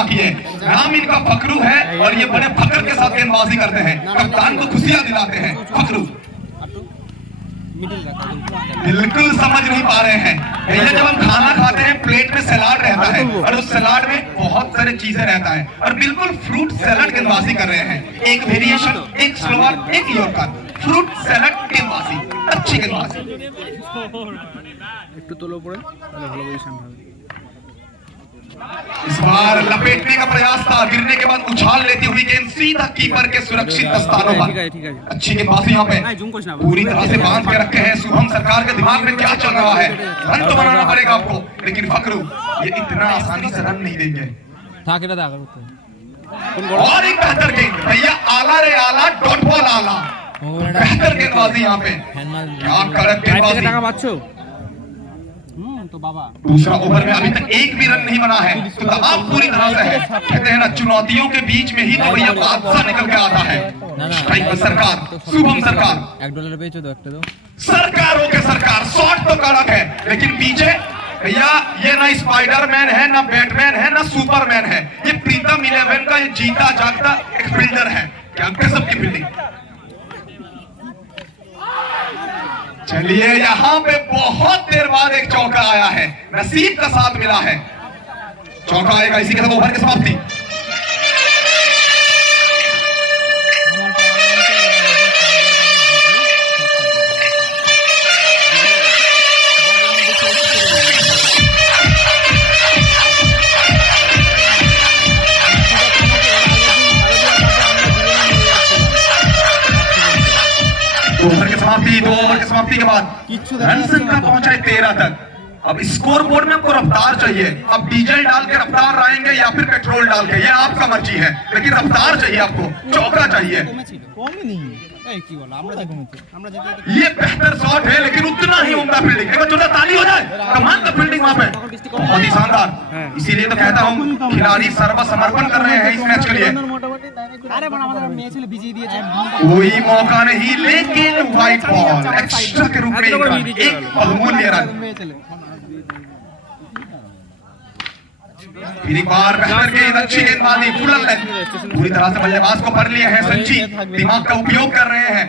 बाकी है। नाम इनका फकरू है और ये बड़े फकर के साथ गेंदबाजी करते हैं, कप्तान को खुशियां दिलाते हैं। फकरू बिल्कुल समझ नहीं पा रहे हैं भैया, जब हम खाना खाते हैं प्लेट में सलाद रहता है और उस सलाद में बहुत सारी चीजें रहता है और बिल्कुल फ्रूट सैलड गेंदबाजी कर रहे हैं। एक वेरिएशन, एक स्लोवर, एक यॉर्कर, फ्रूट सैलड गेंदबाजी, अच्छी गेंदबाजी। इस बार लपेटने का प्रयास था, गिरने के बाद उछाल लेती हुई गेंद सीधा कीपर के सुरक्षित स्थानों पर। अच्छी गेंदबाजी यहाँ पे पूरी तरह से बांध के रखे हैं। शुभम सरकार के दिमाग में क्या चल रहा है, रन तो बनाना पड़ेगा आपको, लेकिन फकरू ये इतना आसानी से रन नहीं देंगे। और एक बेहतर गेंद भैया, आला रे आला, डॉट बॉल आला, बेहतर गेंदबाजी यहाँ पे, क्या कड़क गेंदबाजी। तो बाबा दूसरा ओवर में अभी तक एक भी रन नहीं बना है, तो दबाव पूरी तरह से है। कहते हैं ना, चुनौतियों के बीच में ही तो भैया बादशाह निकल के आता है। स्ट्राइक पर सरकार, शुभम सरकार, $1 बेचो दो। सरकारों के सरकार, शॉट तो कड़क है, लेकिन पीछे भैया ये ना स्पाइडरमैन है, ना बैटमैन है, ना सुपरमैन है, ये प्रीतम 11 का ये जीता जागता एक फील्डर है। क्या गजब की फील्डिंग। चलिए यहाँ पे बहुत देर बाद एक चौका आया है, नसीब का साथ मिला है, चौका आएगा। इसी के साथ ओवर की समाप्ति। दो ओवर की समाप्ति के बाद रन संख्या पहुंचा है 13 तक। अब स्कोर बोर्ड में आपको रफ्तार चाहिए। अब डीजल डाल के रफ्तार आएंगे या फिर पेट्रोल डाल के, ये आपका मर्जी है, लेकिन रफ्तार चाहिए आपको, चौका चाहिए। ये बेहतर शॉट है, लेकिन उतना ही उम्दा फील्डिंग। एक बार ताली हो जाए, कमाल का फील्डिंग वहां पे, बहुत ही शानदार। इसीलिए तो कहता हूँ खिलाड़ी सर्वसमर्पण कर रहे हैं इस मैच के लिए। कोई मौका नहीं, लेकिन व्हाइट बॉल एक्स्ट्रा के रूप में एक बहुमूल्य रन। फिर एक बार बेहतर गेंद, अच्छी गेंदबाजी, फुल लेंथ, पूरी तरह से बल्लेबाज को पढ़ लिया है संजीत, दिमाग का उपयोग कर रहे हैं।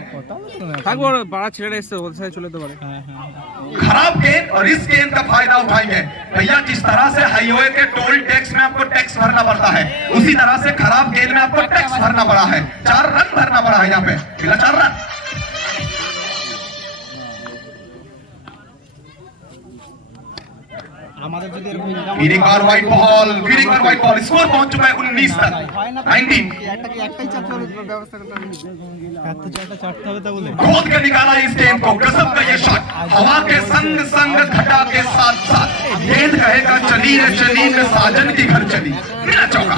खराब गेंद और इस गेंद का फायदा उठाएंगे भैया। जिस तरह से हाईवे के टोल टैक्स में आपको टैक्स भरना पड़ता है, उसी तरह से खराब गेंद में आपको टैक्स भरना पड़ा है। 4 रन भरना पड़ा है यहाँ पे, मिला 4 रन। फिर एक बार व्हाइट बॉल, फिर एक बार व्हाइट बॉल, स्कोर पहुंच चुका है 19 तक, 19। खोद के निकाला इस गेंद को, गजब का ये शॉट, हवा के संग संग घटा के साथ साथ गेंद कहेगा चली रे चली रे साजन की घर चली, मिला चौका।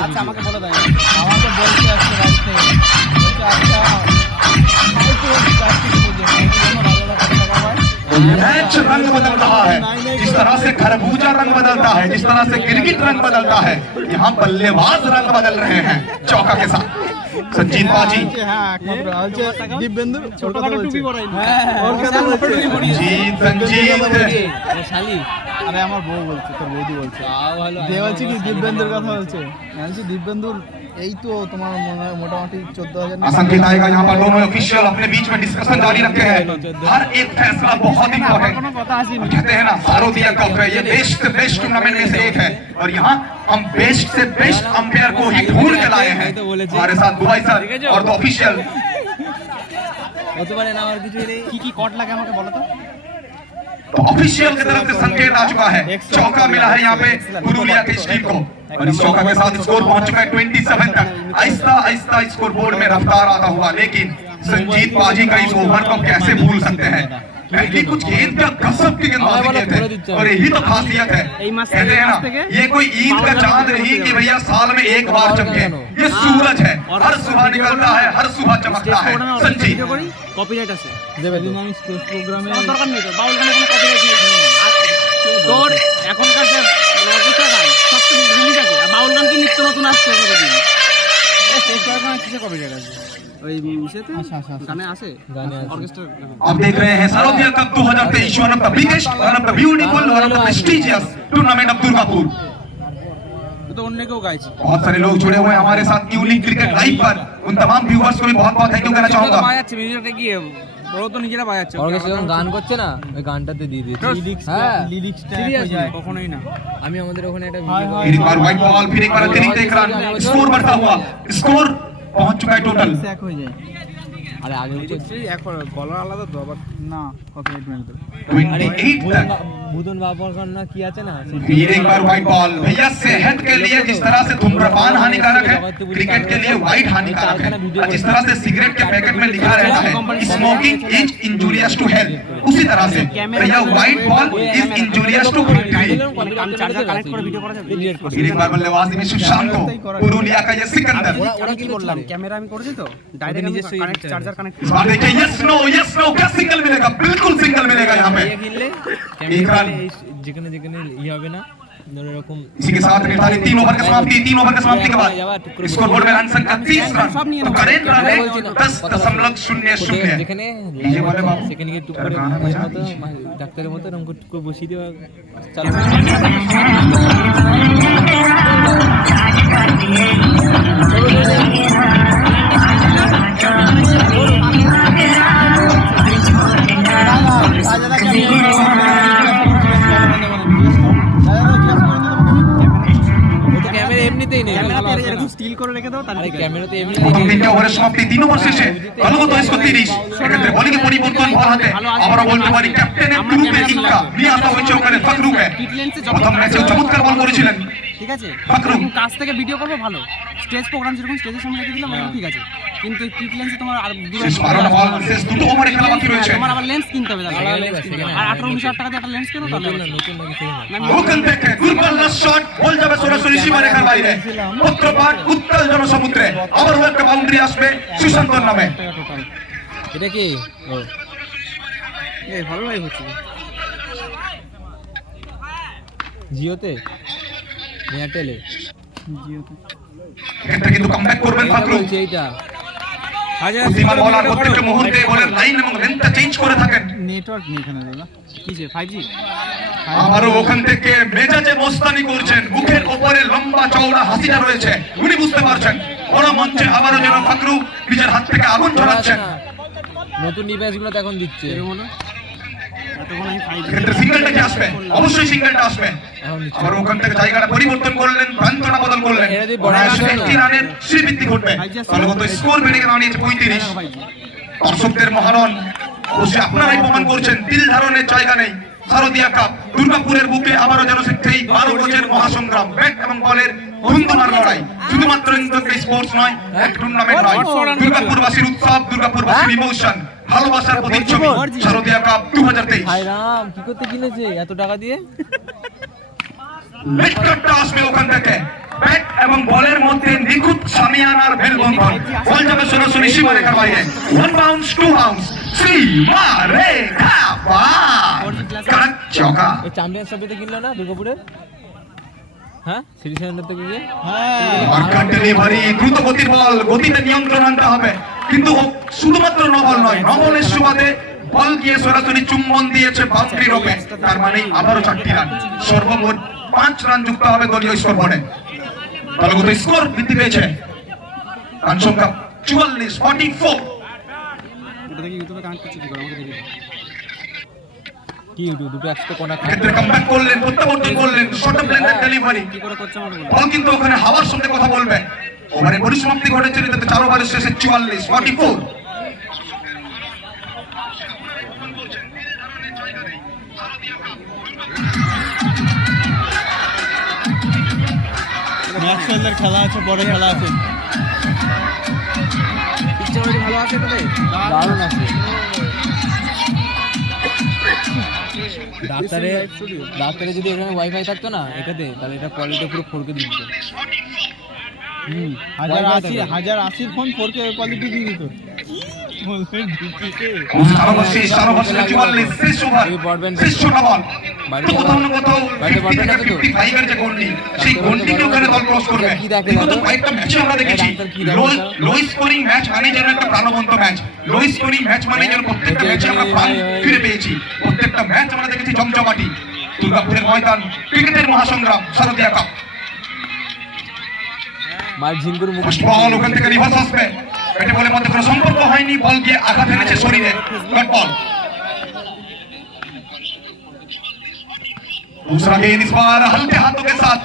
मैच रंग बदल रहा है, जिस तरह से खरबूजा रंग बदलता है, जिस तरह से क्रिकेट रंग बदलता है, यहाँ बल्लेबाज रंग बदल रहे हैं चौका के साथ। संजीत बाजी, আরে আমার বউ বলছে, তোর বৌদি বলছে, যে বলছে কি দিব্যেন্দুর কথা বলছে। জানছি দিব্যেন্দুর এই তো তোমার মোটামুটি 14,000। संकेत आएगा यहाँ पर, दोनों ऑफिशियल अपने बीच में डिस्कशन जारी रखे हैं। हर एक फैसला बहुत इंपॉर्टेंट। कहते हैं ना, शारदीय कप है, ये बेस्ट से बेस्ट टूर्नामेंट में से एक है, और यहाँ हम बेस्ट से बेस्ट अंपायर को ही ढूंढ के लाए हैं। हमारे साथ दुबई सर और दो ऑफिशियल। तो ऑफिशियल की तरफ से संकेत आ चुका है, चौका मिला है यहाँ पे पुरुलिया की टीम को, और इस चौका के साथ स्कोर पहुंच चुका है 27 तक। आहिस्ता आहिस्ता स्कोर बोर्ड में रफ्तार आता हुआ, लेकिन संजीत बाजी का इस ओवर को कैसे भूल सकते हैं। पहले कुछ गेंद का गजब की गेंदबाजी थे, और यही तो खासियत है। कहते हैं ना, ये कोई ईद का चांद नहीं कि भैया साल में एक बार चमके, ये सूरज है, हर सुबह निकलता है, हर सुबह चमकता है। संजीत কপিরাইট আছে দেবে দিন আমি স্টেজ প্রোগ্রামে দরকার নেই, তো বাউল গানে কোনো কপিরাইট নেই। তোর এখনকার যে নগরটা গান সব তো রিলিজ আছে, আর বাউল গান কি নিত্য নতুন আসছে প্রতিদিন। স্টেজ প্রোগ্রামে কিসে কপিরাইট আছে? ওই মিউজিক গানে আছে, গানে আছে, অর্কেস্ট্রা। आप देख रहे हैं शारदीय cup 2023, one of the biggest, one of the beautiful, one of the prestigious tournament of Durgapur. तो অন্য কেউ গাইছে बहुत सारे लोग जुड़े हुए हैं हमारे साथ यूनिक क्रिकेट लाइव पर। उन तमाम व्यूअर्स को भी बहुत बहुत थैंक यू कहना चाहूंगा। বাজাচ্ছে মিউজিকটা কি ওরা তো নিজেরা বাজাচ্ছে ওর কাছে যখন গান করছে না ওই গানটাতে দিয়ে দিয়েছে হ্যাঁ লিরিক্সটা কখনোই না আমি আমাদের ওখানে একটা ভিডিও एक बार व्हाइट बॉल फिर एक बार अतिरिक्त एक रन स्कोर बढ़ता हुआ स्कोर पहुंच चुका है टोटल এক হয়ে যায় আরে আগে হচ্ছে এক কলার আলাদা তো আবার না কপিরাইট মেরে দেবে 28 तक। বুদন বাবর খান না কি আছে না फिर एक बार व्हाइट बॉल। भैया सेहत के लिए जिस तरह से धूम्रपान हानिकारक है क्रिकेट के लिए व्हाइट हानिकारक है। और जिस तरह से सिगरेट के पैकेट में लिखा रहता है smoking is injurious to health, उसी तरह से भैया white ball is injurious to victory. Charger connect করে ভিডিও করা যাবে फिर एक बार बल्लेबाज में सुशांत पुरुलिया का ये सिकंदर। ওরা কি বললাম ক্যামেরা আমি করেছি তো ডাইরেক্ট নিজস্ব কানেক্ট চার্জার কানেক্ট इस बार देखिए यस नो क्या सिंगल मिलेगा, बिल्कुल सिंगल मिलेगा यहाँ पे। एक रन যেখানে যেখানে ই হবে না এরকম इसी के साथ निर्धारित 3 ओवर का समाप्ति, 3 ओवर का समाप्ति के बाद स्कोर बोर्ड में रन संख्या 30 रन तो करेंट रन है 10.00। যেখানে ये बोले बाबू সেখানে গিয়ে টুক করে মতো ডাক্তারের মতো এরকম টুক করে বসিয়ে দেওয়া চালু ক্যামেরা এমনিতেই নেই স্টিল করে রেখে দাও আরে ক্যামেরাতে এমনি প্রথম 3 ওভারের সমাপ্তি 3 ওভার শেষে কলকাতা তো স্কোর 30। সেক্ষেত্রে বোলিং পরিবর্তন বল হাতে আমরা বলতে পারি ক্যাপ্টেনের গ্রুপে ইনকা নিয়ে আসা হয়েছে ওখানে ফাকরুকে। প্রথম ম্যাচে চমৎকার বল করেছিলেন ঠিক আছে ফাকরু। কাছ থেকে ভিডিও করবো ভালো স্টেজ প্রোগ্রাম যেরকম স্টেজের সামনে রেখে দিলাম ঠিক আছে কিন্তু পিক লেন্সে তোমার আর শেষ 12টা বল শেষ দুটো ওভারে খেলা বাকি রয়েছে। তোমার আবার লেন্স কিনতে হবে তাহলে আর 18-19 টাকা দিয়ে একটা লেন্স কেনো তাহলে নতুন নাকি সেখানে ওখান থেকে দুর্বল শট বল যাবে সরাসরি সীমারেখার বাইরে। পত্রপাট উত্তাল জনসমুদ্রে আবারও একটা বাউন্ডারি আসবে সুশান্তর নামে। এটা কি ও এই ভালো লাইভ হচ্ছে জিওতে এয়ারটেলে জিওতে এটা কিন্তু কামব্যাক করবেন ফাকরু। বলছে এইটা সীমা বলার প্রত্যেকটা মুহূর্তে বলের লাইন এবং লেন্থটা চেঞ্জ করে থাকেন। নেটওয়ার্ক নেই এখানে দাদা কিসে 5G আবারও ওখান থেকে মেজাজে মোস্তানি করছেন, মুখের ওপরে লম্বা চওড়া হাসিটা রয়েছে, উনি বুঝতে পারছেন বড় মঞ্চে আবারও যেন ফাকরু নিজের হাত থেকে আগুন ঝরাচ্ছেন। নতুন ডিভাইস গুলো এখন দিচ্ছে এরকম না এতক্ষণ আমি 5G ক্ষেত্রে সিঙ্গেলটা কি আসবে, অবশ্যই সিঙ্গেলটা আসবে। এখন দিচ্ছে আবার ওখান থেকে জায়গাটা পরিবর্তন করলেন, প্রান্তটা বদল করলেন, এটা দিয়ে বড় আসবে না। 60 রানের শ্রীবৃদ্ধি ঘটবে। দলগত স্কোর বেড়ে গিয়ে দাঁড়িয়েছে 35। দর্শকদের মহারণ অবশ্যই আপনারাই প্রমাণ করছেন দিল ধারণের জায়গা নেই। শারদীয়া কাপ দুর্গাপুরের বুকে আবারও যেন সেই 12 বছরের মহাসংগ্রাম, ব্যাট এবং বলের ধুমধুমার লড়াই। শুধুমাত্র ইন্টারন্যাশনাল স্পোর্টস নয়, এক টুর্নামেন্ট নয়, দুর্গাপুরবাসীর উৎসব, দুর্গাপুরবাসীর ইমোশন, ভালোবাসার প্রতিচ্ছবি শারদীয়া কাপ 2023। হাই রাম কি করতে কিনেছে এত টাকা দিয়ে লেফটটা আসবে ওখান থেকে ব্যাট এবং বলের মধ্যে নিখুঁত সামিয়ানার মেলবন্ধন। বল যাবে সরাসরি সীমারেখার বাইরে। 1 বাউন্স 2 বাউন্স সীমারেখা পার কাট চকা। ওই চ্যাম্পিয়ন্স ট্রফিতে কিনলো না দুর্গাপুরে হ্যাঁ সিটি সেন্টার থেকে গিয়ে মার্কার ডেলিভারি, দ্রুত গতির বল, গতিতে নিয়ন্ত্রণ আনতে হবে। কিন্তু শুধুমাত্র নবল নয়, নবলের সুবাদে বল গিয়ে সরাসরি চুম্বন দিয়েছে বাউন্ডারি রোপে। তার মানে আবারও 4টি রান, সর্বমোট 5 রান যুক্ত হবে দলীয় স্কোর বোর্ডে। দলগত স্কোর বৃদ্ধি পেয়েছে, রান সংখ্যা 44। এটা থেকে ইউটিউবে কানেক্ট করছি কি করে আমাকে দেখি কি ইউটিউব দুটো একসাথে কোনা ক্ষেত্রে কামব্যাক করলেন, প্রত্যাবর্তন করলেন, শর্ট অফ লেন্থের ডেলিভারি। কি করে করছে আমাকে বলো বল কিন্তু ওখানে হাওয়ার সঙ্গে কথা বলবে। ওভারে পরিসমাপ্তি ঘটেছে, 4 ওভারের শেষে 44। ম্যাচ খেলার খেলা আছে, পরে খেলা আছে ইচ্ছা হলে ভালো আছে তো দারুণ আছে ডাক্তারে যদি এখানে ওয়াইফাই থাকতো না এটাতে তাহলে এটা কোয়ালিটি পুরো 4K দিয়ে দিত 1080 ফোন 4K কোয়ালিটি দিয়ে দিত জমজমাটি দুর্গাপুরের ময়দান, ক্রিকেটের মহাসংগ্রাম, শারদীয়া কাপ। মার ঝিঙ্গুর মুখ ফার্স্ট বল ওখান থেকে রিভার্স আসবে, ব্যাটে বলের মধ্যে কোনো সম্পর্ক হয়নি, বল গিয়ে আঘাত এনেছে শরীরে। Dot ball. दूसरा गेंद इस बार हल्के हाथों के साथ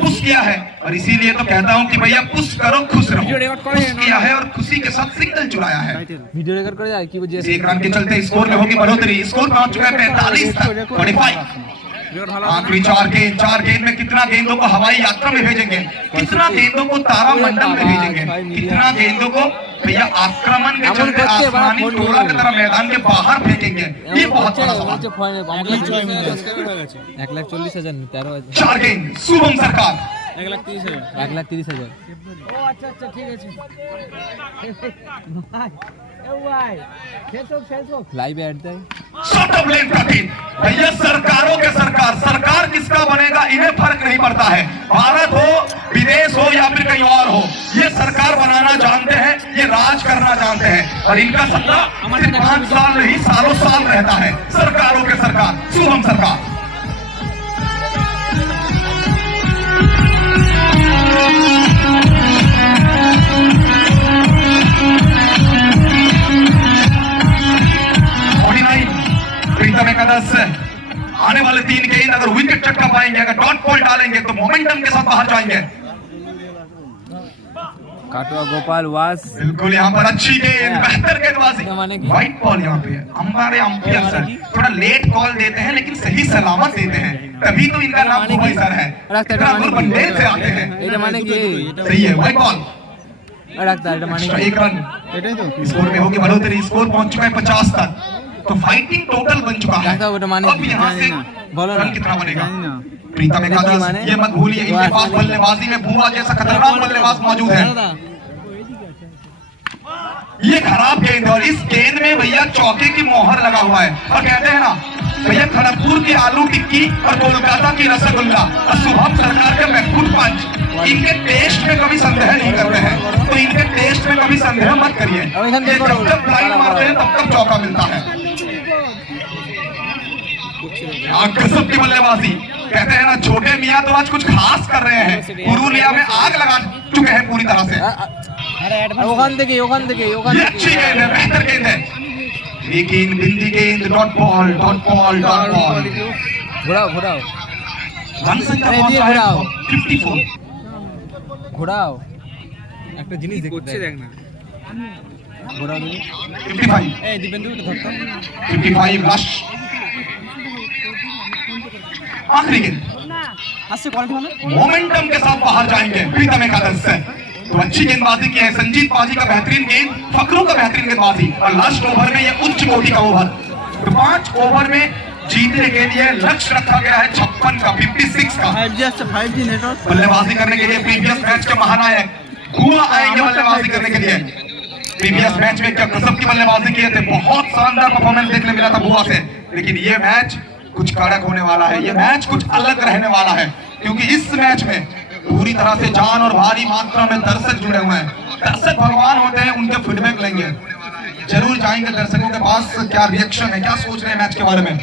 पुश किया है, और इसीलिए तो कहता हूं कि भैया पुश करो खुश रहो। पुश किया है और खुशी के साथ सिग्नल चुराया है। ভিডিও রেকর্ড করে যায় কি বুঝিয়ে एक रन के चलते स्कोर में होगी बढ़ोतरी। स्कोर पहुंच चुका है 45 तक, 45। आखिरी चार गेंद में कितना गेंदों को हवाई यात्रा में भेजेंगे, कितना गेंदों को तारा मंडल में भेजेंगे, कितना गेंदों को भैया आक्रमण के चलते आसमानी टोला की तरह मैदान के बाहर फेंकेंगे, ये बहुत बड़ा सवाल। 1,40,000 13,000 चार गेंद शुभम सरकार 1,30,000 लाइव ऐड है। शॉट ऑफ लेग का गेंद। भैया सरकारों के सरकार किसका बनेगा इन्हें फर्क नहीं पड़ता है, भारत हो विदेश हो या फिर कहीं और हो, ये सरकार बनाना जानते हैं, ये राज करना जानते हैं, और इनका सत्ता सिर्फ 5 साल नहीं सालों साल रहता है। सरकारों के सरकार शुभम सरकार। प्रीतम एकादश आने वाले 3 गेंद अगर विकेट चटका पाएंगे, अगर डॉट बॉल डालेंगे तो मोमेंटम के साथ बाहर जाएंगे। काटवा गोपाल वास बिल्कुल यहाँ पर अच्छी गेंद, बेहतर गेंदबाजी। व्हाइट बॉल यहाँ पे हमारे अंपायर सर थोड़ा लेट कॉल देते हैं लेकिन सही सलामत देते हैं, तभी तो इनका नाम दुबई सर है। बंडेल से आते हैं, सही है। व्हाइट बॉल एक रन स्कोर में होगी बढ़ोतरी। स्कोर पहुंच चुका है 50 तक, तो फाइटिंग टोटल बन चुका है। अब यहाँ से रन कितना बनेगा? प्रीतम एकादश ये मत भूलिए, इनके पास बल्लेबाजी में भूवा जैसा खतरनाक बल्लेबाज मौजूद है। ये खराब गेंद, और इस गेंद में भैया चौके की मोहर लगा हुआ है, और कहते हैं ना भैया खड़गपुर की आलू टिक्की और कोलकाता की रसगुल्ला और शुभम सरकार के मैकफुट पंच, इनके टेस्ट में कभी संदेह नहीं करते हैं, तो इनके टेस्ट में कभी संदेह मत करिए। जब लाइन मारते हैं तब तब चौका मिलता है। गजब की बल्लेबाजी, कहते हैं ना छोटे मियां तो आज कुछ खास कर रहे हैं, पुरुलिया में आग लगा चुके हैं पूरी तरह से। ये अच्छी गेंद है, बेहतर गेंद है, लेकिन बिंदी गेंद। डॉट बॉल घुराओ रन संख्या पहुंचा है 54। ঘোরাও একটা জিনিস দেখতে দেখ না ঘোরাও 55 এই দীপেন্দু একটু ধরতো 55 লাস্ট आखिरी गेंद। मोमेंटम के साथ बाहर जाएंगे प्रीतम एकादश से, तो अच्छी गेंदबाजी की है संजीत पाजी का बेहतरीन गेंद, फकरू का बेहतरीन गेंदबाजी, और लास्ट ओवर में ये उच्च कोटि का ओवर। तो 5 ओवर में जीतने के लिए लक्ष्य रखा गया है 56 का, 56 का। 5G नेटवर्क बल्लेबाजी करने के लिए प्रीवियस मैच के महानायक हुआ आएंगे बल्लेबाजी करने के लिए। प्रीवियस मैच में क्या गजब की बल्लेबाजी किए थे, बहुत शानदार परफॉर्मेंस देखने मिला था बुआ से, लेकिन ये मैच कुछ कड़क होने वाला है, ये मैच कुछ अलग रहने वाला है, क्योंकि इस मैच में पूरी तरह से जान और भारी मात्रा में दर्शक जुड़े हुए हैं। दर्शक भगवान होते हैं, उनके फीडबैक लेंगे, जरूर जाएंगे दर्शकों के पास, क्या रिएक्शन है, क्या सोच रहे हैं मैच के बारे में।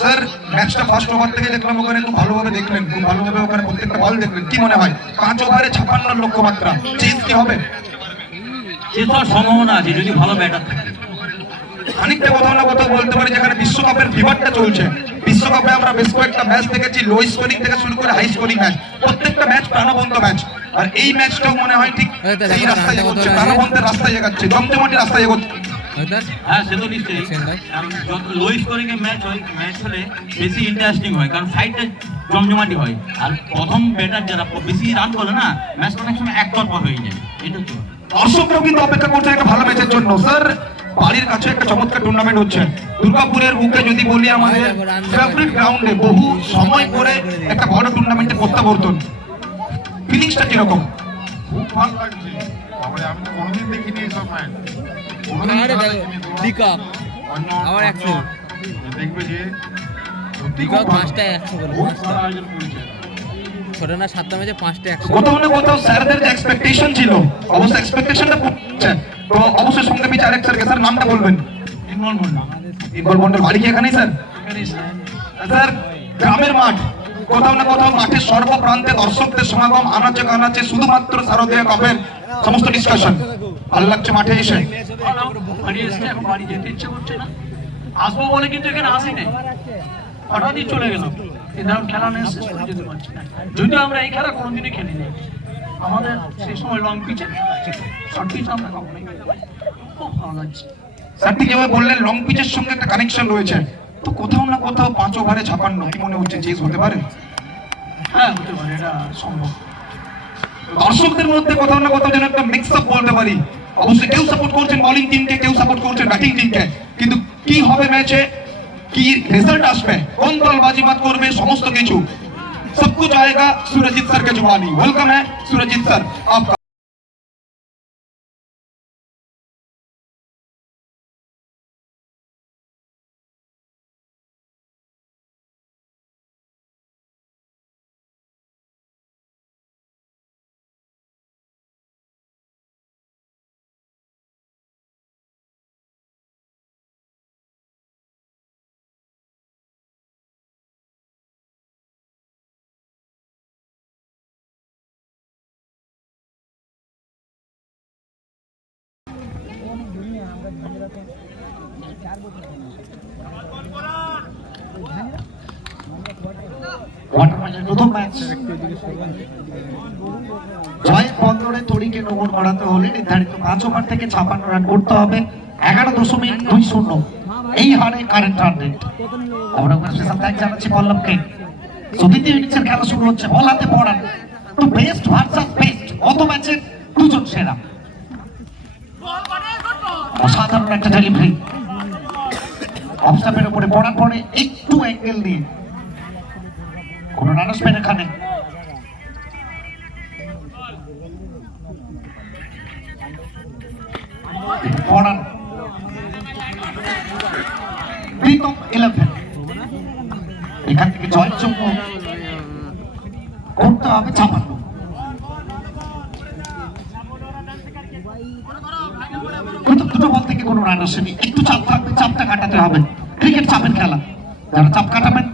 স্যার ম্যাচটা ফার্স্ট ওভার থেকে দেখলাম, ওখানে খুব ভালোভাবে দেখলেন, খুব ভালোভাবে ওখানে প্রত্যেকটা বল দেখলেন, কি মনে হয় 5 ওভারে 56 লক্ষ্যমাত্রা চেঞ্জ কি হবে? চেঞ্জ হওয়ার সম্ভাবনা আছে যদি ভালো ব্যাটার থাকে। খানিকটা কোথাও না কোথাও বলতে পারি যেখানে বিশ্বকাপের ফিভারটা চলছে, বিশ্বকাপে আমরা বেশ কয়েকটা ম্যাচ দেখেছি, লো স্কোরিং থেকে শুরু করে হাই স্কোরিং ম্যাচ, প্রত্যেকটা ম্যাচ প্রাণবন্ত ম্যাচ, আর এই ম্যাচটাও মনে হয় ঠিক এই রাস্তায় এগোচ্ছে, প্রাণবন্তের রাস্তায় এগোচ্ছে, জমজমাটি রাস্তায় এগোচ্ছে। হ্যাঁ সে তো নিশ্চয়ই, যত লো স্কোরিং এ ম্যাচ হয়, ম্যাচ হলে বেশি ইন্টারেস্টিং হয়, কারণ ফাইটটা জমজমাটি হয়, আর প্রথম ব্যাটার যারা বেশি রান করে না ম্যাচটা অনেক সময় একতরফা হয়ে যায়। এটা তো দর্শকরাও কিন্তু অপেক্ষা করছে একটা ভালো ম্যাচের জন্য। স্যার বাড়ির কাছে একটা চমৎকার টুর্নামেন্ট হচ্ছে দুর্গাপুরের বুকে, যদি বলি আমাদের ফেভারিট গ্রাউন্ডে বহু সময় পরে একটা বড় টুর্নামেন্টের প্রত্যাবর্তন, ফিলিংসটা কিরকম? খুব ভালো লাগছে, আমি তো কোনোদিন দেখিনি এইসব ম্যাচ। আবার 100 দেখবে যে দীঘা 5টা 100 করে খুব ভালো আয়োজন করেছে। ছোট না 7টা ম্যাচে 5টা 100। কোথাও না কোথাও স্যারদের যে এক্সপেকটেশন ছিল, অবশ্য এক্সপেকটেশনটা পড়ছে, তো অবশ্যই সঙ্গে পিছে আরেক স্যারকে, স্যার নামটা বলবেন। ইনভলভ মন্ডল। ইনভলভ মন্ডল বাড়ি কি এখানেই স্যার? স্যার গ্রামের মাঠ, কোথাও না কোথাও মাঠের সর্বপ্রান্তে দর্শকদের সমাগম, আনাচে কানাচে শুধুমাত্র শারদীয় কাপের সমস্ত ডিসকাশন। ভালো লাগছে মাঠে এসে? বাড়ি এসে এখন বাড়ি যেতে ইচ্ছে করছে না, আসবো বলে কিন্তু এখানে আসি নাই, হঠাৎই চলে গেলাম। এরকম খেলা নিয়ে শেষ করে যেতে পারছি না, যদিও আমরা এই খেলা কোনোদিনই খেলি না। আমাদের সেই সময় লং পিচে শর্ট পিচ আমরা কখনোই খুব ভালো লাগছে। স্যার ঠিক যেভাবে বললেন লং পিচের সঙ্গে একটা কানেকশন রয়েছে, তো কোথাও না কোথাও 5 ওভারে 56 কি মনে হচ্ছে চেস হতে পারে? হ্যাঁ হতে পারে, এটা সম্ভব। দর্শকদের মধ্যে কোথাও না কোথাও যেন একটা মিক্স আপ বলতে পারি। অবশ্যই কেউ সাপোর্ট করছেন বোলিং টিমকে, কেউ সাপোর্ট করছেন ব্যাটিং টিমকে, কিন্তু কি হবে ম্যাচে, কি রেজাল্ট আসবে, কোন দল বাজিমাত করবে, সমস্ত কিছু सब कुछ आएगा सूरजीत सर के जुबानी। वेलकम है सूरजीत सर आपका। প্রথম ম্যাচ জয় বন্দরে তড়িকে নোংর করাতে হলে নির্ধারিত 5 ওভার থেকে 56 রান করতে হবে, 11.20। এই হারে কারেন্ট রান রেট। আমরা স্পেশাল থ্যাঙ্ক জানাচ্ছি পল্লবকে। দ্বিতীয় ইনিংসের খেলা শুরু হচ্ছে, বল হাতে পড়ান, তো বেস্ট ভার্সাস বেস্ট, গত ম্যাচে দুজন সেরা। অসাধারণ একটা ডেলিভারি, অফ স্টাম্পের উপরে পড়ার পরে একটু অ্যাঙ্গেল দিয়ে কোন রান আসবেন এখানে। পড়ান প্রীতম 11, এখান থেকে জয়ের জন্য করতে হবে 56। দুটো বল থেকে কোনো রান আসেনি, একটু চাপ থাকবে, চাপটা কাটাতে হবে। ক্রিকেট চাপের খেলা, যারা চাপ কাটাবেন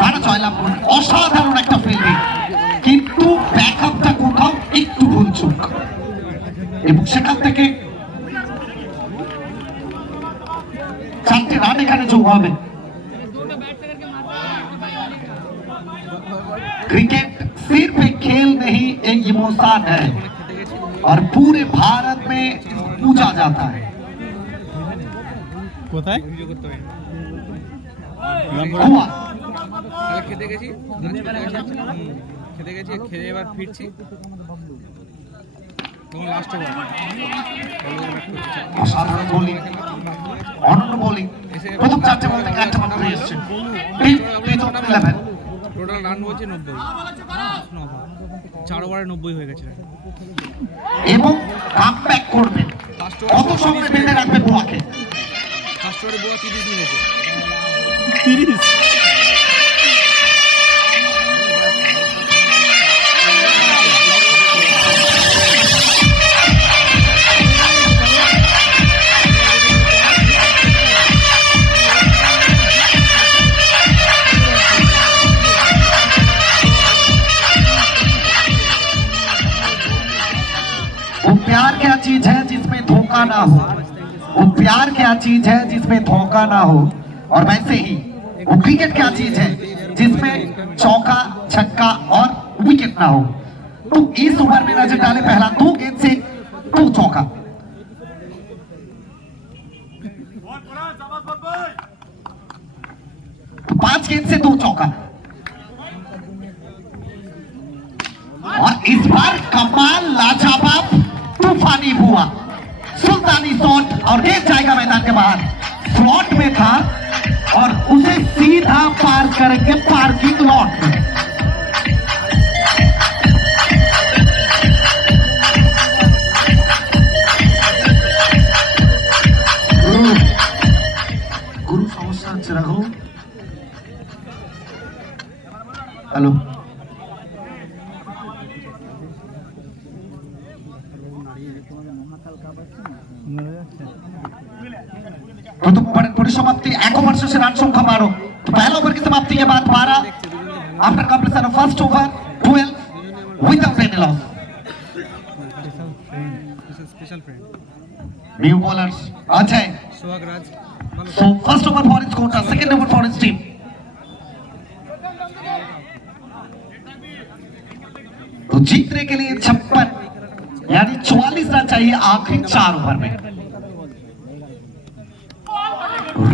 তারা জয়লাভ করবেন। অসাধারণ একটা ফিল্ডিং, কিন্তু ব্যাকআপটা কোথাও একটু ভুলচুক, এবং সেখান থেকে 4টে রান এখানে যোগ হবে। क्रिकेट सिर्फ एक खेल नहीं, एक इमोशन है और पूरे भारत में पूजा जाता है। কোথায় हुआ খেতে গেছি, খেতে এবার ফিরছি, লাস্ট অসাধারণ বোলিং, অনন্য বোলিং। প্রথম 4টে বল থেকে একটা মাত্র এসেছে। টোটাল রান বলছে 90, 4 ওভারে 90 হয়ে গেছে, এবং কামব্যাক করবে। কত সময় বেঁধে রাখবে বুয়াকে? ফার্স্ট ওভারে বুয়া 30 মিনিটে 30। वो प्यार क्या चीज है जिसमें धोखा ना हो, वो प्यार क्या चीज है जिसमें धोखा ना हो, और वैसे ही वो क्रिकेट क्या चीज है जिसमें चौका छक्का और विकेट ना हो। तो इस ओवर में नजर डाले पहला 2 गेंद से 2 चौका, तो 5 गेंद से 2 चौका, और इस बार कमाल लाजवाब तूफानी हुआ, सुल्तानी शॉट, और गेंद जाएगा मैदान के बाहर। स्लॉट में था और उसे सीधा पार करके पार्किंग लॉट में। गुरु समस्या হচ্ছে রাখো। হ্যালো, प्रथम ओवर परिसमाप्ति, 1 ओवर से रन संख्या 12। तो पहला ओवर की समाप्ति के बाद 12 after completion of first over 12 without any loss. Special friend. New bowlers Ajay. Swagraj. So first over for his quota, second over for his team. तो जीतने के लिए 56 यानी 44 रन चाहिए आखिरी 4 ओवर में।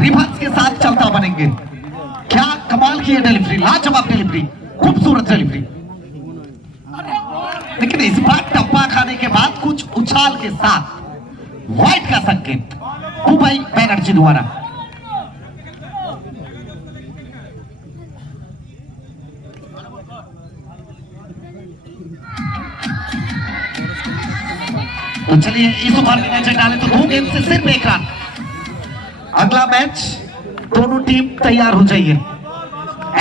रिवर्स के साथ चलता बनेंगे। क्या कमाल की है डिलीवरी, लाजवाब डिलीवरी, खूबसूरत डिलीवरी। लेकिन इस बार टप्पा खाने के बाद कुछ उछाल के साथ वाइट का संकेत मुंबई बैनर्जी द्वारा। तो चलिए इस ओवर में मैच डाले तो 2 गेम से सिर्फ 1 रन। अगला मैच दोनों टीम तैयार हो जाइए।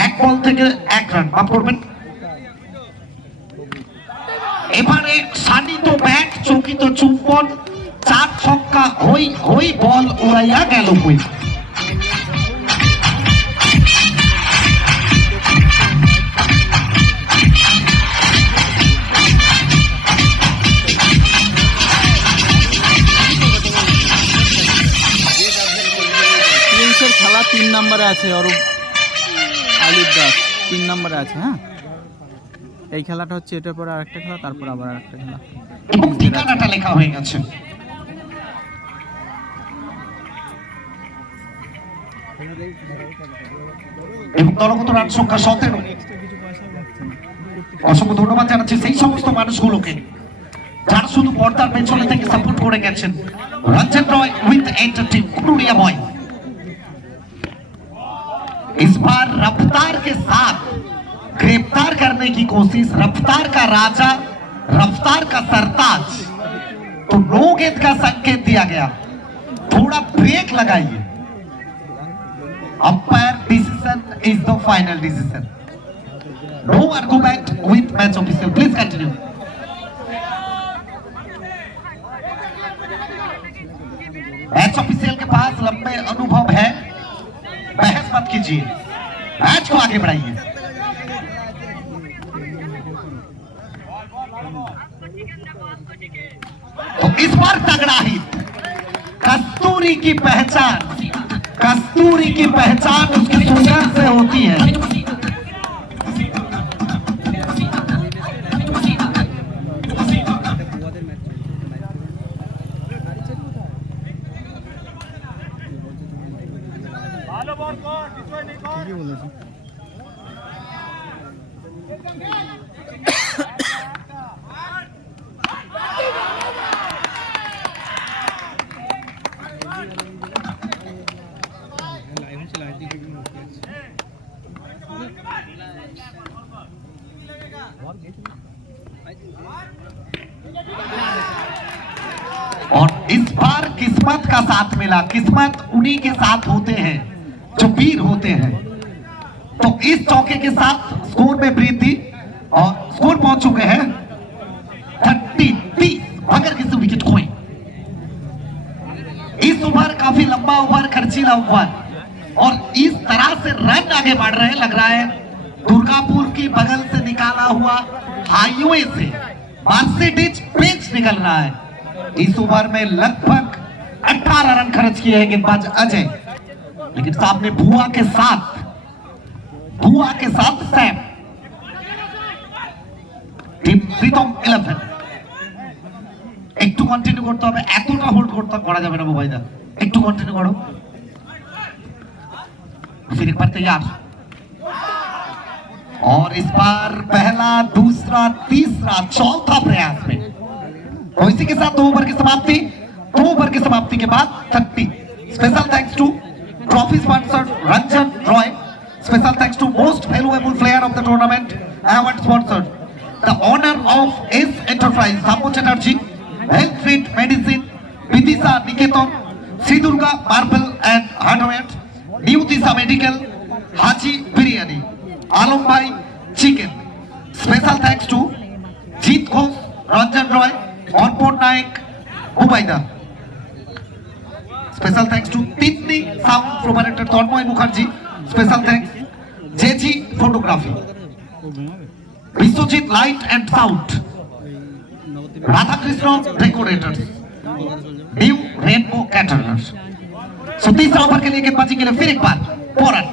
1 বল থেকে 1 রান মাফ করবেন। এবারে শানিত ব্যাট চৌকিত চুম্বন 4 ছক্কা হই হই বল উড়াইয়া গেল কই। খেলা 3 নম্বরে আছে অরূপ আলিফ দাস 3 নম্বরে আছে। হ্যাঁ, এই খেলাটা হচ্ছে এটার পর আরেকটা খেলা, তারপর আবার আরেকটা খেলা। এবং ঠিকানাটা লেখা হয়ে গেছে। এবং দলগত রান সংখ্যা 17। অসংখ্য ধন্যবাদ জানাচ্ছি সেই সমস্ত মানুষগুলোকে যারা শুধু পর্দার পেছনে থেকে সাপোর্ট করে গেছেন। রঞ্জন রয় উইথ এন্টারটেইন কুড়িয়া বয়। इस बार रफ्तार के साथ गिरफ्तार करने की कोशिश, रफ्तार का राजा, रफ्तार का सरताज। तो नो गेंद का संकेत दिया गया, थोड़ा ब्रेक लगाइए। Umpire decision is the final decision. No argument with match official, please continue. Match official के पास लंबे अनुभव है, बहस मत कीजिए, मैच को आगे बढ़ाइए। तो इस बार तगड़ा हिट। कस्तूरी की पहचान, कस्तूरी की पहचान उसकी सुंदर से होती है। और इस बार किस्मत का साथ मिला। किस्मत उन्हीं के साथ होते हैं जो वीर होते हैं। तो इस चौके के साथ स्कोर में वृद्धि और स्कोर पहुंच चुके हैं 30 अगर किसी विकेट खोए। इस ओवर काफी लंबा ओवर, खर्चीला ओवर, और इस तरह से रन आगे बढ़ रहे हैं। लग रहा है दुर्गापुर की बगल से निकाला हुआ हाईवे से मर्सिडीज बेंच निकल रहा है। इस ओवर में लगभग 18 रन खर्च किए हैं गेंदबाज अजय, लेकिन सामने भुआ के साथ सैम। टीम प्रीतम 11 একটু কন্টিনিউ করতে হবে, এতটা হোল্ড করতে করা যাবে না মোবাইদা, একটু কন্টিনিউ করো। फिर एक बार तैयार, और इस बार पहला, दूसरा, तीसरा, चौथा प्रयास में। और इसी के साथ 2 ओवर की समाप्ति। 2 ओवर की समाप्ति के बाद 30। Special thanks to trophy sponsor Ranjan Roy. Special thanks to most valuable player of the tournament award sponsor the honour of S enterprise Samo Chatterjee, health fit medicine, Vidisha Niketan, Shri Durga marble and hardware, new Disha medical, Haji biryani, Alam Bhai chicken. Special thanks to Jeet Ghosh, Ranjan Roy, Anpan Nayak, Ubaida. Special thanks to Titli sound proprietor Tanmoy Mukherjee. Special thanks JG photography. Biswajit light and sound, Radhakrishna decorators, new rainbow caterers. So तीसरा over के लिए गेंदबाजी के लिए फिर एक बार पोरन,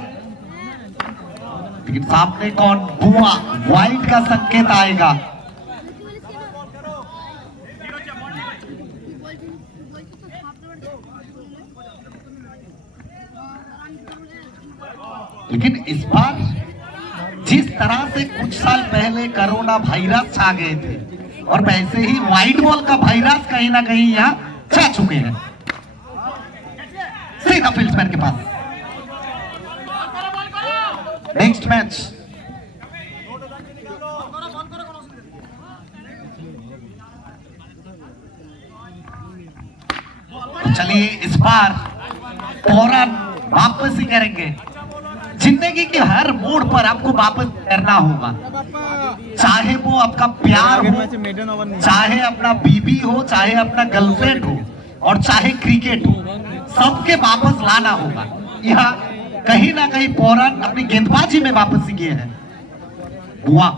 लेकिन सामने कौन, बुआ, वाइड का संकेत आएगा। लेकिन इस बार जिस तरह से कुछ साल पहले कोरोना वायरस छा गए थे और वैसे ही व्हाइट बॉल का वायरस कहीं ना कहीं यहाँ छा चुके हैं। सीधा फील्डमैन के पास। नेक्स्ट मैच तो चलिए इस बार फौरन वापस ही करेंगे। जिंदगी के हर मोड़ पर आपको वापस करना होगा, चाहे वो आपका प्यार हो, चाहे अपना बीबी हो, चाहे अपना गर्लफ्रेंड हो और चाहे क्रिकेट हो, सबके वापस लाना होगा। यहाँ कहीं ना कहीं पौरान अपनी गेंदबाजी में वापस किए हैं। बुआ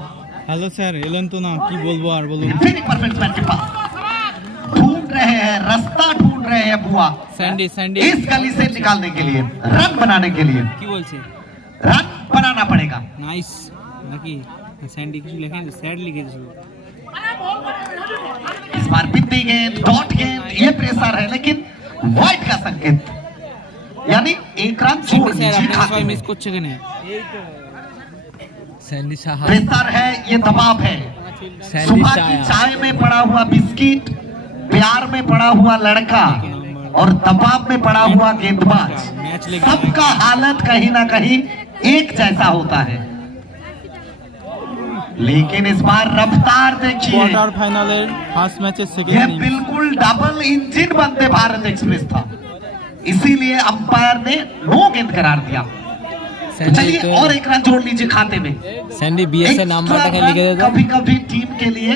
হ্যালো স্যার এলেন তো না, কি বলবো আর বলুন। फिर एक परफेक्ट मैच के पास ढूंढ रहे हैं, रास्ता ढूंढ रहे हैं बुआ স্যান্ডি স্যান্ডি इस गली से निकालने के लिए, रन बनाने के लिए। কি বলছে? रन बनाना पड़ेगा। নাইস নাকি স্যান্ডি কিছু লেখেন, স্যাড লিখেছিল। इस बार बिंदी गेंद, डॉट गेंद, ये प्रेशर है लेकिन वाइड का संकेत, यानी एक रन छोड़ স্যার दीजिए আপনারা खाते সবাই में। মিস করছে কেন? স্যান্ডি সাহা प्रेशर है, ये दबाव है। सुबह की चाय में पड़ा हुआ बिस्किट, प्यार में पड़ा हुआ लड़का और दबाव में पड़ा हुआ गेंदबाज, सबका हालत कहीं ना कहीं एक जैसा होता है। लेकिन इस बार रफ्तार देखिए, কোয়ার্টার ফাইনালের ফার্স্ট ম্যাচের यह সেকেন্ড ইনিংস। बिल्कुल double engine Vande Bharat express था, इसीलिए अंपायर ने नो गेंद करार दिया। तो चलिए और एक रन जोड़ लीजिए खाते में। স্যান্ডি বিএস এর নাম্বারটাকে লিখে দে তো। कभी कभी टीम के लिए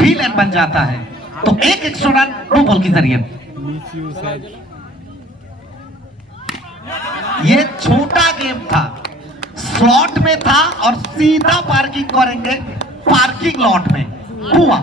विलेन बन जाता है, तो एक एक्स्ट्रा रन नो बॉल के जरिए। ये छोटा गेम था, स्लॉट में था और सीधा पार्किंग करेंगे पार्किंग लॉट में। हुआ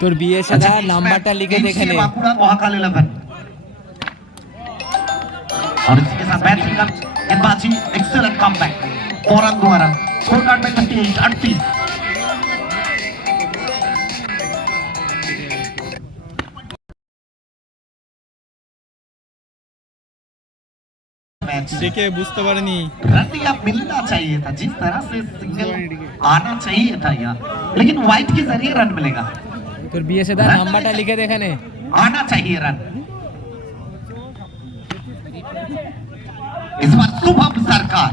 তোর বিএস এর নাম্বারটা লিখে দে এখানে। बांकुड़ा महाकाल 11 और इसके साथ मैच का गेंदबाजी एक्सीलेंट कमबैक फौरन द्वारा स्कोर कार्ड में 38 मैच দেখে বুঝতে পারেনি। रन या मिलना चाहिए था, जिस तरह से सिंगल आना चाहिए था यहाँ, लेकिन वाइट के जरिए रन मिलेगा। তোর বিএস এর নাম্বারটা লিখে দে এখানে। आना चाहिए रन। इस बार शुभम सरकार,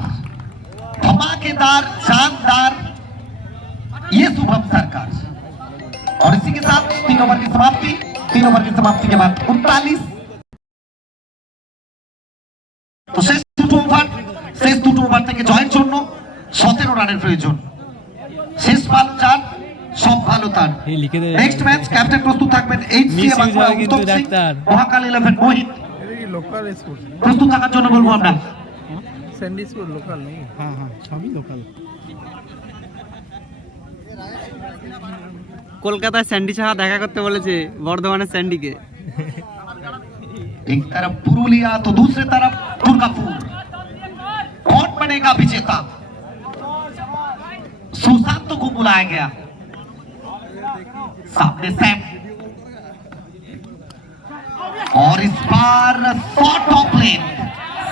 धमाकेदार, शानदार, ये शुभम सरकार। और इसी के साथ 3 ओवर की समाप्ति। 3 ओवर की समाप्ति के बाद 39 তো শেষ দুটো ওভার থেকে জয়ের জন্য 17 রানের প্রয়োজন। শেষ ভালো চার, সব ভালো তার। নেক্সট ম্যাচ ক্যাপ্টেন প্রস্তুত থাকবেন এইচসিএ বাঁকুড়া উত্তম সিং, মহাকাল 11 মোহিত। প্রস্তুত থাকার জন্য বলবো আমরা। স্যান্ডিসপুর লোকাল নেই? হ্যাঁ হ্যাঁ সবই লোকাল। কলকাতায় স্যান্ডি সাহা দেখা করতে বলেছে বর্ধমানের স্যান্ডিকে। एक तरफ पुरुलिया तो दूसरी तरफ दुर्गापुर, कौन बनेगा विजेता? सुशांत को बुलाया गया, सामने सैम और इस बार शॉट ऑफ लेन,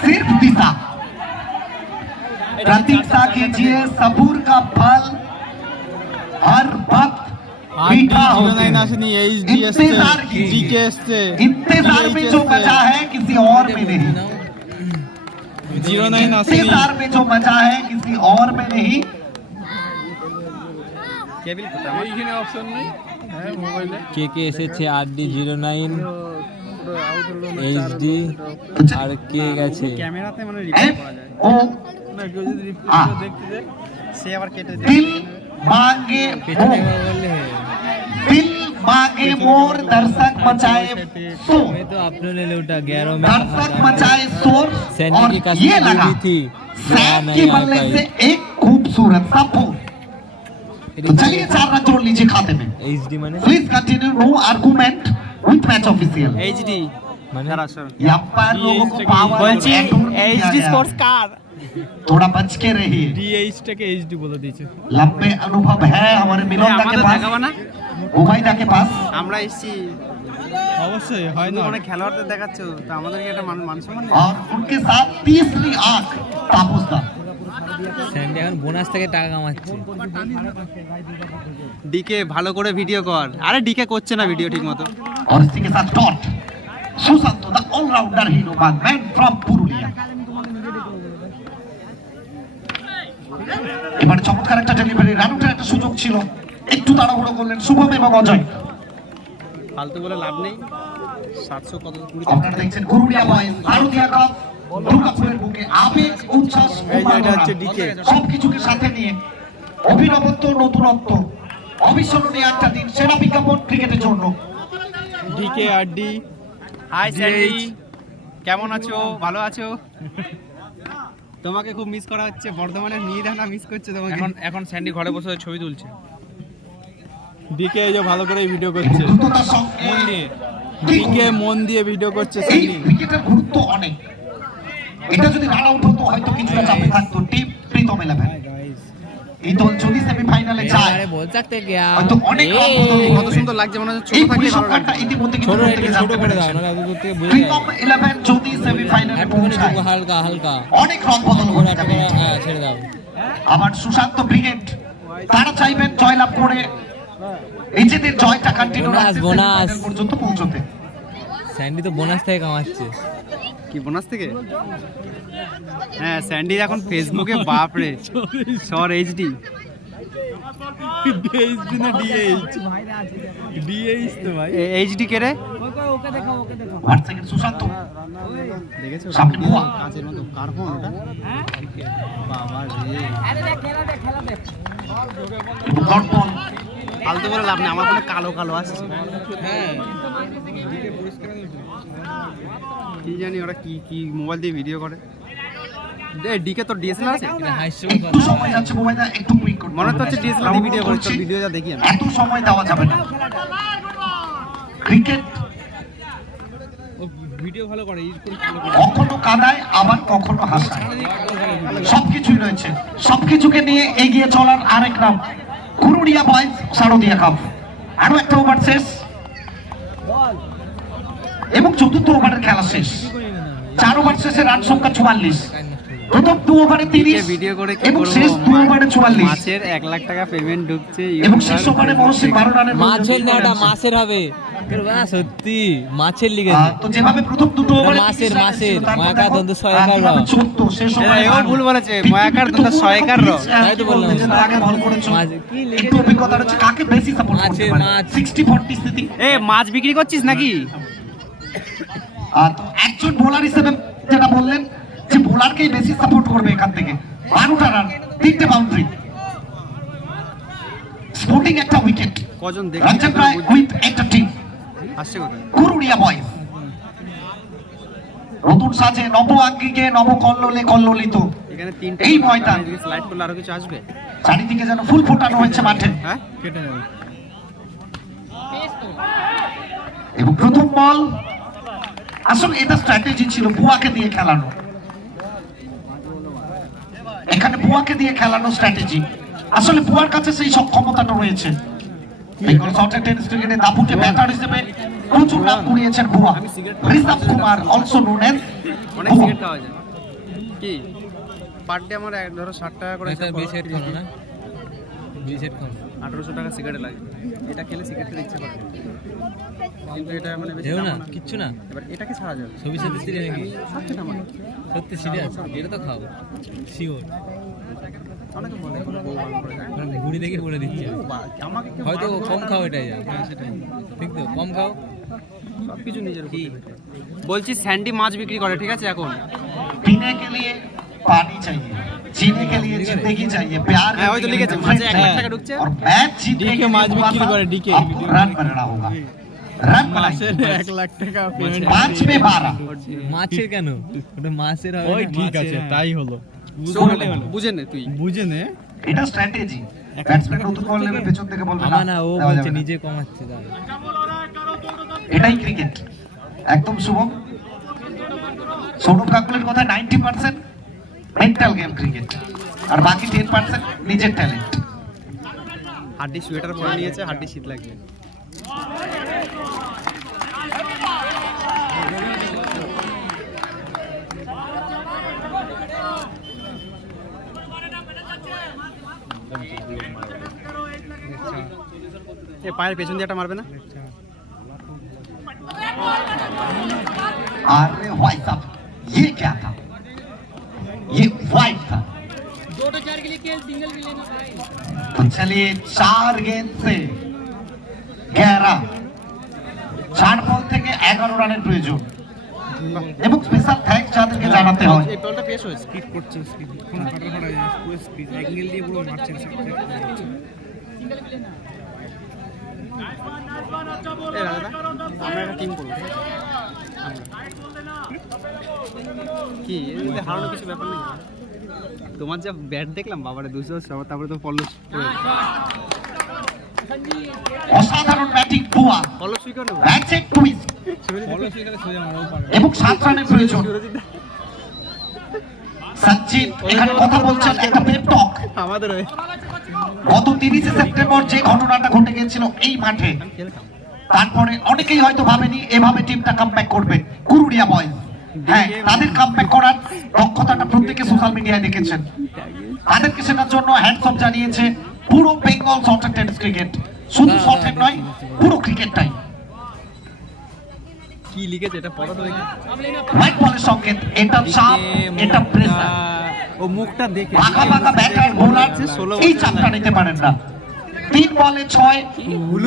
सिर्फ दिशा। प्रतीक्षा कीजिए, सबूर का फल हर वक्त मीठा होता है। इंतजार कीजिए, इंतजार में जो मजा है किसी और में नहीं। इंतजार में जो मजा है किसी और में नहीं। কে কে এসেছে? আরডি 09 এইচডি আর কে গেছে? ক্যামেরাতে মানে F O R, दिल मांगे मोर, दिल मांगे मोर, दर्शक मचाए शोर, तो आपने ले उठा 11 में दर्शक मचाए शोर, और ये लगा सैम की बल्ले से एक खूबसूरत सा फूल। तो चलिए 4 रन जोड़ लीजिए खाते में। HD माने please continue, no argument with match official. HD माने ये अंपायर लोगों को पावर বলছি এইচডি স্পোর্টস কার थोड़ा बच के रहिए। DH টাকে HD বলে দিয়েছে। लंबे अनुभव है हमारे मिलोदा के আমাদের पास, দেখাবো না उबैदा के पास। আমরা এসেছি অবশ্যই হয় না। অনেক খেলোয়াড়দের দেখাচ্ছ তো আমাদেরকে একটা মান সম্মান নেই। और उनके साथ तीसरी आंख तापुस्ता, স্যান্ডি এখন বোনাস থেকে টাকা কামাচ্ছে। ডিকে ভালো করে ভিডিও কর। আরে ডিকে করছে না ভিডিও ঠিক মতো। और इसी के साथ dot Sushant the allrounder hero man from Purulia. এবারে চমৎকার একটা ডেলিভারি, রান উঠার একটা সুযোগ ছিল, একটু তাড়াহুড়ো করলেন শুভম এবং অজয়। ফালতু বলে লাভ নেই। 700 কত আপনারা দেখছেন পুরুলিয়া বয়েজ ভারতীয় কাপ, দুর্গাপুরের বুকে আবেগ, উচ্ছ্বাস, সবকিছুকে সাথে নিয়ে অভিনবত্ব, নতুনত্ব, অবিস্মরণীয় একটা দিন, সেরা বিজ্ঞাপন ক্রিকেটের জন্য। ডিকে আর ডি। হাই স্যান্ডি, কেমন আছো? ভালো আছো? তোমাকে খুব মিস করা হচ্ছে। বর্ধমানের মিহিদানা মিস করছে তোমাকে। এখন স্যান্ডি ঘরে বসে ছবি তুলছে। ডিকে এই যে ভালো করে ভিডিও করছে, দ্রুততার সঙ্গে মন দিয়ে। ডিকে মন দিয়ে ভিডিও করছে এই স্যান্ডি। উইকেটের গুরুত্ব অনেক। এটা যদি রান আউট হতো হয়তো কিছুটা চাপে থাকতো টিম প্রীতম 11। এই দল যদি সেমিফাইনালে যায় বল सकते क्या হয়তো অনেক রান বদলে কত সুন্দর লাগছে, মনে হচ্ছে ছোট এই থাকলে ভালো পরিসংখ্যানটা লাগছে। ইতিমধ্যে ছোট কিন্তু একটু ছোট করে দাও, নাহলে এত দূর থেকে বোঝা যায়। প্রীতম 11 যদি সেমিফাইনালে পৌঁছায় হালকা হালকা অনেক রং বদল ওরা ঘটে যাবে। হ্যাঁ ছেড়ে দাও। আবার সুশান্ত ব্রিগেড তারা চাইবেন জয়লাভ করে নিজেদের জয়টা কন্টিনিউ রাখতে, বোনাস। সেমিফাইনাল পর্যন্ত পৌঁছতে। স্যান্ডি তো বোনাস থেকে কামাচ্ছে। কি বোনাস থেকে? হ্যাঁ স্যান্ডি এখন ফেসবুকে বাপ রে সর এইচডি। এইচডি না ডিএইচ? ডিএইচ তো ভাই। এইচডি কে রে? 1 সেকেন্ড সুশান্ত দেখেছো সামনে বুয়া, কাজের মতো কার্বন ওটা। বাবা রে ডট বল, ফালতু করে লাভ নেই, আমার কোনো কালো কালো আসছে। হ্যাঁ কি জানি ওরা কি কি মোবাইল দিয়ে ভিডিও করে। ডিকে তোর ডিএসএলআর আছে? হাস্যকর একটু সময় যাচ্ছে মোবাইলটা একটু কুইক করতে মনে তো হবে। হচ্ছে ডিএসএলআর দিয়ে ভিডিও করে, তোর ভিডিও যা দেখি আমি। এত সময় দেওয়া যাবে না। ক্রিকেট ভিডিও ভালো করে, ইউজ করে ভালো করে। কখনো কাঁদায় আবার কখনো হাসায়, সবকিছুই রয়েছে। সবকিছুকে নিয়ে এগিয়ে চলার আরেক নাম পুরুলিয়া বয়েজ শারদীয়া কাপ। আরো একটা ওভার শেষ এবং চতুর্থ ওভারের খেলা শেষ। 4 ওভার শেষে রান সংখ্যা 44। প্রথম 2 ওভারে 30 ভিডিও করে কি এবং করবো? শেষ 2 ওভারে 44 মাছের 1 লাখ টাকা পেমেন্ট ঢুকছে এবং শেষ ওভারে মহসিন 12 রানের মাছের না, ওটা মাছের হবে। সত্যি মাছের লিগে তো যেভাবে প্রথম দুটো ওভারে মাছের, 30 রান মাছের, ছিল, তারপর মায়াকার দেখো, দন্ত 11 কিভাবে 14 শেষ ওভারে এও ভুল বলেছে, মায়াকার দন্ত 11 তাই তো বললাম। নিজেদের আগে বল করেছো। মাছ, কি লিখে একটু অভিজ্ঞতা রয়েছে, কাকে বেশি সাপোর্ট করতে মাছের, পারে? মাছ। 60-40 স্থিতি। এ মাছ বিক্রি করছিস নাকি? আর তো একজন বোলার হিসেবে যেটা বললেন যে বোলারকেই বেশি সাপোর্ট করবে এখান থেকে। 12টা রান, 3টে বাউন্ডারি, স্পোর্টিং একটা উইকেট, কজন দেখি রঞ্জন রায় উইথ একটা টিম আসছে কোথায়? পুরুলিয়া বয়েজ। নতুন সাজে নব আঙ্গিকে নব কল্লোলে কল্লোলিত এখানে 3টে এই ময়দান। স্লাইড করলে আরো কিছু আসবে? চারিদিকে যেন ফুল ফোটানো হয়েছে মাঠে। হ্যাঁ কেটে যাবে। এবং প্রথম বল, আসলে এটা স্ট্র্যাটেজি ছিল বুয়াকে দিয়ে খেলানো। এখানে বুয়াকে দিয়ে খেলানো স্ট্র্যাটেজি। আসলে বুয়ার কাছে সেই সক্ষমতাটা রয়েছে। বেঙ্গল শর্ট টেনিস ক্রিকেটে দাপুটে ব্যাটার হিসেবে প্রচুর নাম কুড়িয়েছেন বুয়া। Rishabh Kumar also known as অনেক সিগারেট খাওয়া যায়। কি পার ডে আমার ধরো 60 টাকা করে এটা বেশি হেড খাও না, বেশি হেড খাও। 1800 টাকা সিগারেট লাগে। এটা খেলে সিগারেট খেতে ইচ্ছে করে, কিন্তু এটা মানে বেশি দেও দামও না, না। কিচ্ছু না। এবার এটা কি ছাড়া যাবে? ছবি সাথে সিরিয়াস নাকি? সত্যি না মানে সত্যি সিরিয়াস? এটা তো খাও শিওর। অনেকে বলে বউ বারণ করে যায়। মানে ঘুরি দেখে বলে দিচ্ছে, আমাকে কেউ হয়তো বারণ কম করে খাও, এটাই যা। না, সেটাই। ঠিক তো, কম খাও। সবকিছু নিজের উপর depend করে। বলছি স্যান্ডি মাছ বিক্রি করে, ঠিক আছে এখন? पीने के लिए पानी चाहिए। जीने के लिए जिंदगी चाहिए, प्यार हाँ, वही तो लिखे थे, माঝে 1 लाख টাকা ঢুকছে। और मैच जीतने DK के लिए माঝ में हुआ किल था, करे, DK आपको रन बनाना होगा, रन মাসের बनाइए। 1 লাখ টাকা পেমেন্ট 5 में 12 মাছের কেন ওটা মাছের হবে ওই না, ঠিক মাছের, আছে হ্যাঁ। তাই হলো বুঝেন না তুই বুঝে নে এটা স্ট্র্যাটেজি। ব্যাটসম্যান নতুন বল নেবে পেছন থেকে বলবে আমার না ও দেওয়া বলছে যাবে না। নিজে কমাচ্ছে তাই এটাই ক্রিকেট, একদম শুভম। সৌরভ গাঙ্গুলির কথা 90% মেন্টাল গেম ক্রিকেট, আর বাকি 10% নিজের ট্যালেন্ট। হাড্ডি সোয়েটার পরে নিয়েছে, হাড্ডি শীত লাগবে। এ পায়ের পেছন দিয়ে একটা মারবে না? अरे भाई साहब ये क्या था, ये वाइड था। 2-4 के लिए खेल, सिंगल भी लेना भाई। तो चलिए 4 गेंद से 11, 4 বল থেকে 11 রানের প্রয়োজন এবং স্পেশাল থ্যাঙ্কস যাদেরকে জানাতে হয়। এই বলটা পেশ হয়েছে। স্পিড করছে স্পিড কোন ফাটা যায় পুরো স্পিড অ্যাঙ্গেল দিয়ে পুরো মারছে এই দাদা আমরা একটা টিম করব। কি এতে হারানোর কিছু ব্যাপার নেই। তোমার যা ব্যাট দেখলাম বাবারে 200 সবার, তারপরে তো পলস অসাধারণ ব্যাটিং বুয়া, পলস উইকেট নেব। ম্যাচে টুইস্ট এবং 7 রানের প্রয়োজন। সচিন এখানে কথা বলছেন একটা পেপ টক। আমাদের হয়ে গত 30 সেপ্টেম্বর যে ঘটনাটা ঘটে গিয়েছিল এই মাঠে, তারপরে অনেকেই হয়তো ভাবেনি এভাবে টিমটা কামব্যাক করবে। কুরুড়িয়া বয়েজ, হ্যাঁ তাদের কামব্যাক করার দক্ষতাটা প্রত্যেকে সোশ্যাল মিডিয়ায় দেখেছেন। তাদেরকে সেটার জন্য হ্যান্ডস অফ জানিয়েছে পুরো বেঙ্গল শর্ট টেনিস ক্রিকেট, শুধু শর্ট নয় পুরো ক্রিকেটটাই। কি লিখেছে এটা পড়া তো দেখি। হোয়াইট বলের সংকেত, এটা চাপ, এটা প্রেসার। ও মুখটা দেখে বাঁকা বাঁকা ব্যাটার বোলার এই চাপটা নিতে পারেন না। 3 বলে 6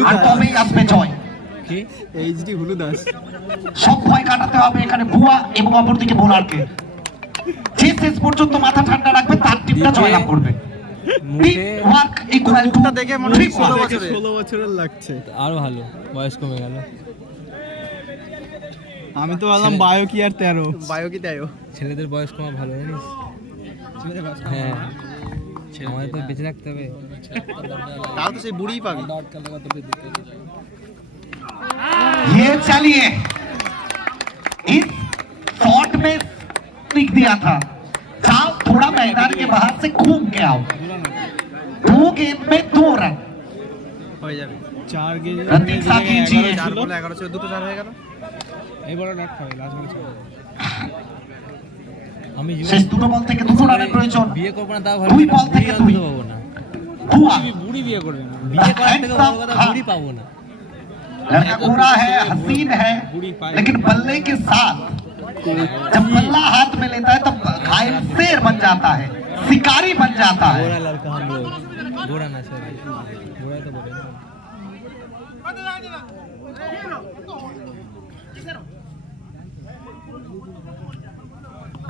আর তবেই আসবে জয়। এইচডি হুলুদাস সব ভয় কাটাতে হবে এখানে বুয়া এবং অপরদিকে বোলারকে। যে শেষ পর্যন্ত মাথা ঠান্ডা রাখবে তার টিমটা জয়লাভ করবে। ওয়ার্ক ইকুয়াল টু মুখটা দেখে মনে হয় 16 বছরের। 16 বছরের লাগছে আরো ভালো বয়স কমে গেল আমি তো বললাম বায়ো কি আর 13 বায়ো কি দেয়? ছেলেদের বয়স কমা ভালো জানিস হ্যাঁ আমাদের তো বেঁচে থাকতে হবে তাও তো সেই বুড়িই পাবি। ये चलिए इस शॉट में लिख दिया था, जाओ थोड़ा मैदान के बाहर से घूम के आओ। 2 गेंद में 2 रन। হয়ে যাবে। 4 গেজ प्रतीक्षा कीजिए। 4 বলে 11 ছিল, দুটো 4 হয়ে গেল। এই বড় ডট খাবে লাস্ট বলে আমি শেষ দুটো বল থেকে 2 রানের প্রয়োজন। বিয়ে করবো না তাও ভালো 2 বল থেকে 2 পাবো না বুয়া। বুড়ি বিয়ে করবে না বিয়ে করার থেকে বড় কথা বুড়ি পাবো না लड़का गोरा है, हसीन है, लेकिन बल्ले के साथ जब बल्ला हाथ में लेता है तब घायल शेर बन जाता है, शिकारी बन जाता है। गोरा लड़का हम लोग गोरा ना सर गोरा तो बोले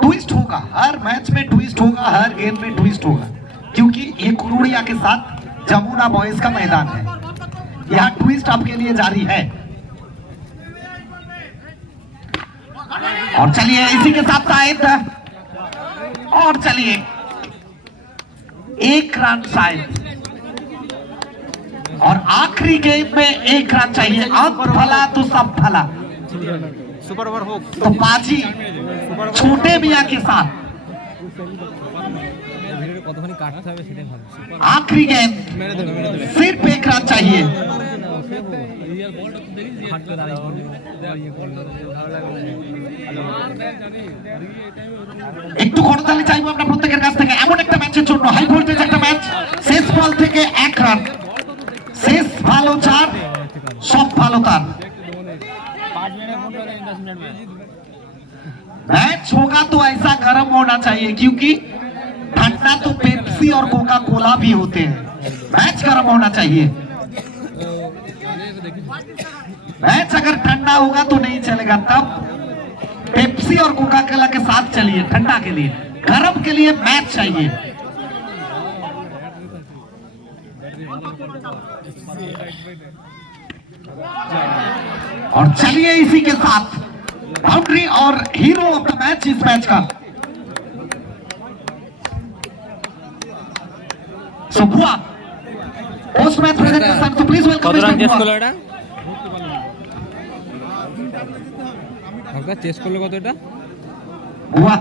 ट्विस्ट होगा, हर मैच में ट्विस्ट होगा, हर गेम में ट्विस्ट होगा, क्योंकि ये कुरुड़िया के साथ जमुना बॉयज का मैदान है। यहाँ ट्विस्ट आपके लिए जारी है। और चलिए इसी के साथ शायद, और चलिए 1 रन शायद, और आखिरी गेम में 1 रन चाहिए। अंत भला तो सब भला, সুপার ওভার হোক। तो बाजी छोटे मियां के साथ ভিডিওটা কতখানি কাটতে হবে সেটাই ভাবছি आखिरी गेंद, सिर्फ 1 रन चाहिए। একটু করতালি চাইবো আমরা প্রত্যেকের কাছ থেকে এমন একটা ম্যাচের জন্য, হাই ভোল্টেজ একটা ম্যাচ। শেষ বল থেকে 1 রান, শেষ ভালো 4, সব ভালো তার। मैच होगा तो ऐसा गर्म होना चाहिए, क्योंकि ठंडा तो पेप्सी और कोका कोला भी होते हैं। मैच गर्म होना चाहिए। मैच अगर ठंडा होगा तो नहीं चलेगा, तब पेप्सी और कोका कोला के साथ चलिए ठंडा के लिए। गरम के लिए मैच चाहिए। और चलिए इसी के साथ बाउंड्री और हीरो ऑफ द मैच इस मैच का सुबुआ पोस्ट मैच प्रेजेंटेशन, तो प्लीज वेलकम কত রান চেস मिस्टर করলো এটা? চেস করলো কত এটা? बुआ।